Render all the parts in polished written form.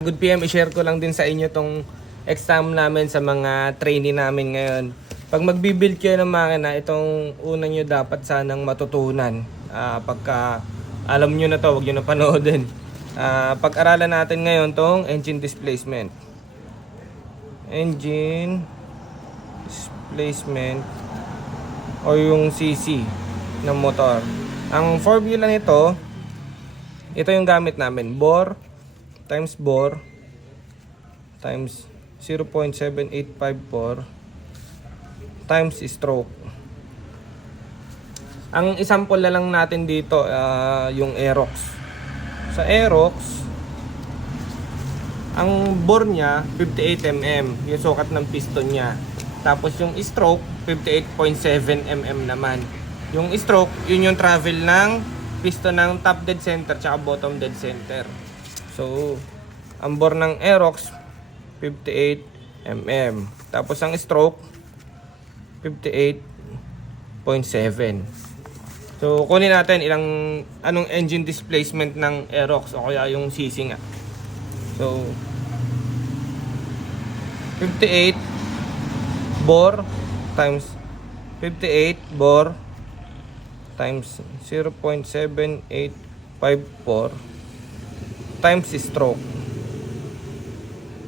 Good PM, i-share ko lang din sa inyo tong exam namin sa mga trainee namin ngayon. Pag magbibuild kayo ng makina, itong una nyo dapat sanang matutunan. Pagka alam nyo na to, huwag nyo na panoodin. Pag-aralan natin ngayon tong engine displacement. Engine displacement o yung CC ng motor. Ang formula nito, ito yung gamit namin. Bore times bore times 0.7854 times stroke. Ang example na lang natin dito yung Aerox. Sa Aerox, ang bore niya 58 mm, yung sukat ng piston niya. Tapos yung stroke 58.7 mm naman. Yung stroke, yun yung travel ng piston ng top dead center tsaka bottom dead center. So, ang bore ng Aerox 58 mm. Tapos ang stroke 58.7. So, kunin natin anong engine displacement ng Aerox o kaya yung CC nga. So, 58 bore times 58 bore times 0.7854 times stroke.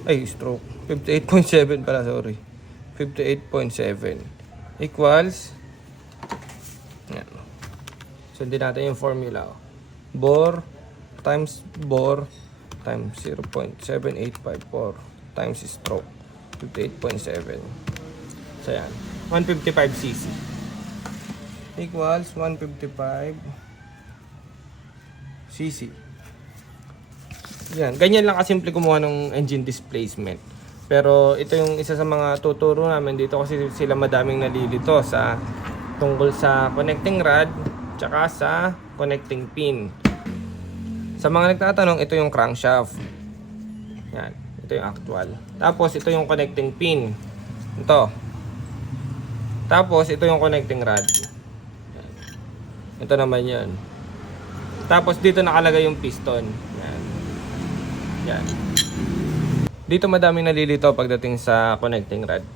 Stroke. 58.7 pala, sorry. 58.7 equals yan. Sundin natin yung formula. Bore times 0.7854 times stroke. 58.7. So yan. 155 cc equals 155 cc. Yan, ganyan lang kasimple kumuha ng engine displacement. Pero ito yung isa sa mga tuturo namin dito kasi sila madaming nalilito sa tungkol sa connecting rod tsaka sa connecting pin. Sa mga nagtatanong, ito yung crankshaft. Yan, ito yung actual. Tapos ito yung connecting pin. Ito. Tapos ito yung connecting rod. Yan. Ito naman yan. Tapos dito nakalagay yung piston. Yan. Dito madaming nalilito pagdating sa connecting rod.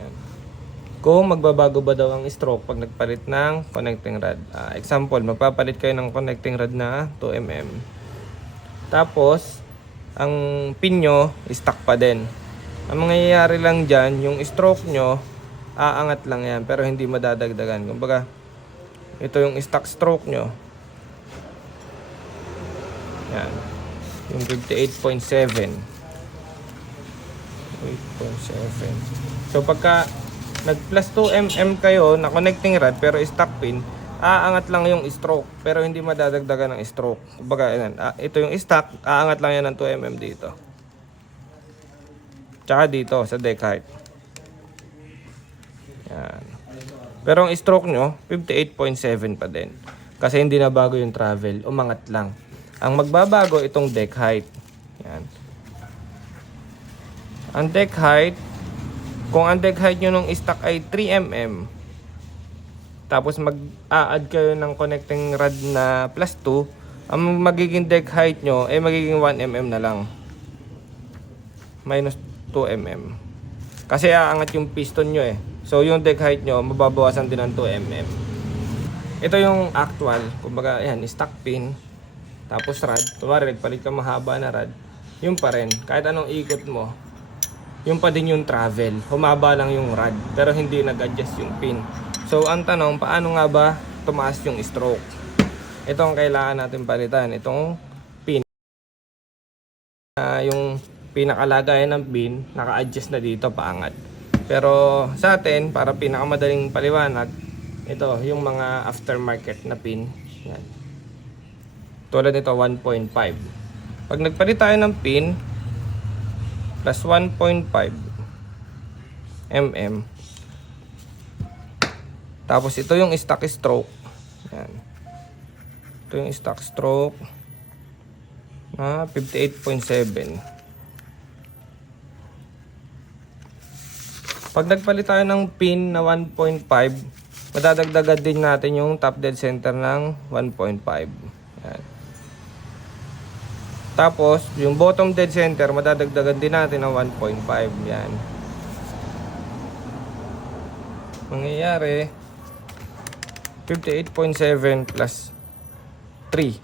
Yan. Kung magbabago ba daw ang stroke pag nagpalit ng connecting rod. Example, magpapalit kayo ng connecting rod na 2 mm. Tapos, ang pin nyo, stuck pa din. Ang mangyayari lang dyan, yung stroke nyo, aangat lang yan, pero hindi madadagdagan. Kumbaga, ito yung stuck stroke nyo. Yan. Yung 58.7. 8.7. So pagka nag plus 2 mm kayo na connecting rod pero stuck pin, aangat lang yung stroke pero hindi madadagdagan ng stroke. Kumbaga ito yung stuck, aangat lang yan ng 2 mm dito. Tsaka dito sa deck height. Yan. Pero ang stroke nyo 58.7 pa din. Kasi hindi na bago yung travel, umangat lang. Ang magbabago itong deck height. Yan. Ang deck height, kung ang deck height nyo nung stock ay 3 mm, tapos mag-a-add kayo ng connecting rod na plus 2, ang magiging deck height nyo ay magiging 1 mm na lang. Minus 2 mm. Kasi aangat yung piston nyo eh. So yung deck height nyo, mababawasan din ng 2 mm. Ito yung actual. Kumbaga, yan, stock pin. Tapos rod, kumari nagpalit ka mahaba na rod, yung pa rin, kahit anong ikot mo, yung pa din yung travel, humaba lang yung rod, pero hindi nag-adjust yung pin. So ang tanong, paano nga ba tumaas yung stroke? Ito ang kailangan natin palitan, itong pin. Yung pinakalagayan ng pin, naka-adjust na dito, paangat. Pero sa atin, para pinakamadaling paliwanag, ito, yung mga aftermarket na pin, yan. Tulad nito 1.5. Pag nagpalit tayo ng pin plus 1.5 mm. Tapos ito yung stock stroke. Yan. Ito yung stock stroke na 58.7. Pag nagpalit tayo ng pin na 1.5, madadagdagan din natin yung top dead center ng 1.5. Yan. Tapos, yung bottom dead center, madadagdagan din natin ng 1.5. Yan. Mangyayari, 58.7 plus 3,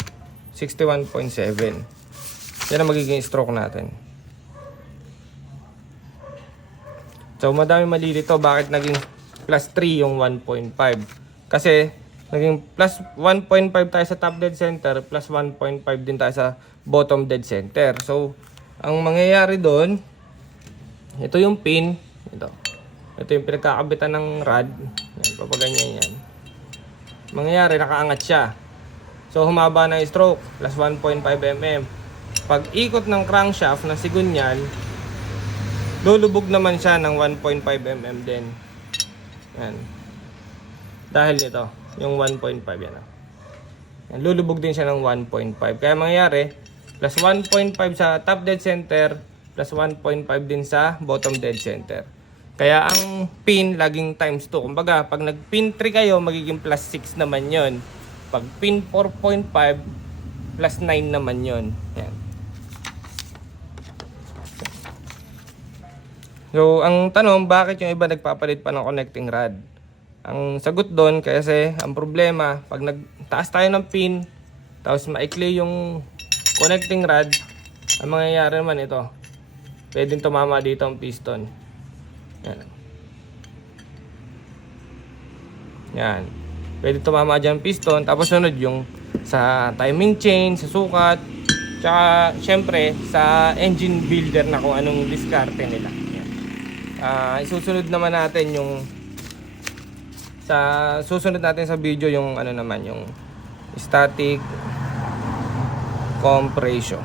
61.7. Yan ang magiging stroke natin. So, madami malilito. Bakit naging plus 3 yung 1.5? Kasi, naging plus 1.5 tayo sa top dead center, plus 1.5 din tayo sa bottom dead center. So, ang mangyayari doon, ito yung pin. Ito yung pinagkakabitan ng rod. Yan, papaganyan yan. Mangyayari, nakaangat siya. So, humaba na yung stroke, plus 1.5 mm. Pag ikot ng crankshaft na sigunyal, lulubog naman siya ng 1.5 mm din. Yan. Dahil nito, yung 1.5 yan. Yan. Lulubog din siya ng 1.5. Kaya mangyayari, plus 1.5 sa top dead center, plus 1.5 din sa bottom dead center. Kaya ang pin, laging times 2. Kumbaga, pag nag-pin 3 kayo, magiging plus 6 naman yon. Pag pin 4.5, plus 9 naman yon. Yan. So, ang tanong, bakit yung iba nagpapalit pa ng connecting rod? Ang sagot doon, kasi ang problema, pag nagtaas tayo ng pin, tapos maikli yung connecting rod, ang mangyayari naman ito, pwedeng tumama dito ang piston. Yan. Yan. Pwede tumama dyan piston, tapos sunod yung sa timing chain, sa sukat, tsaka syempre sa engine builder na kung anong diskarte nila. Isusunod naman natin yung susunod natin sa video yung ano naman yung static compression.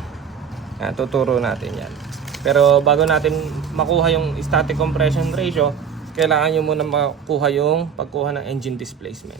Tuturo natin yan. Pero bago natin makuha yung static compression ratio, kailangan nyo muna makuha yung pagkuha ng engine displacement.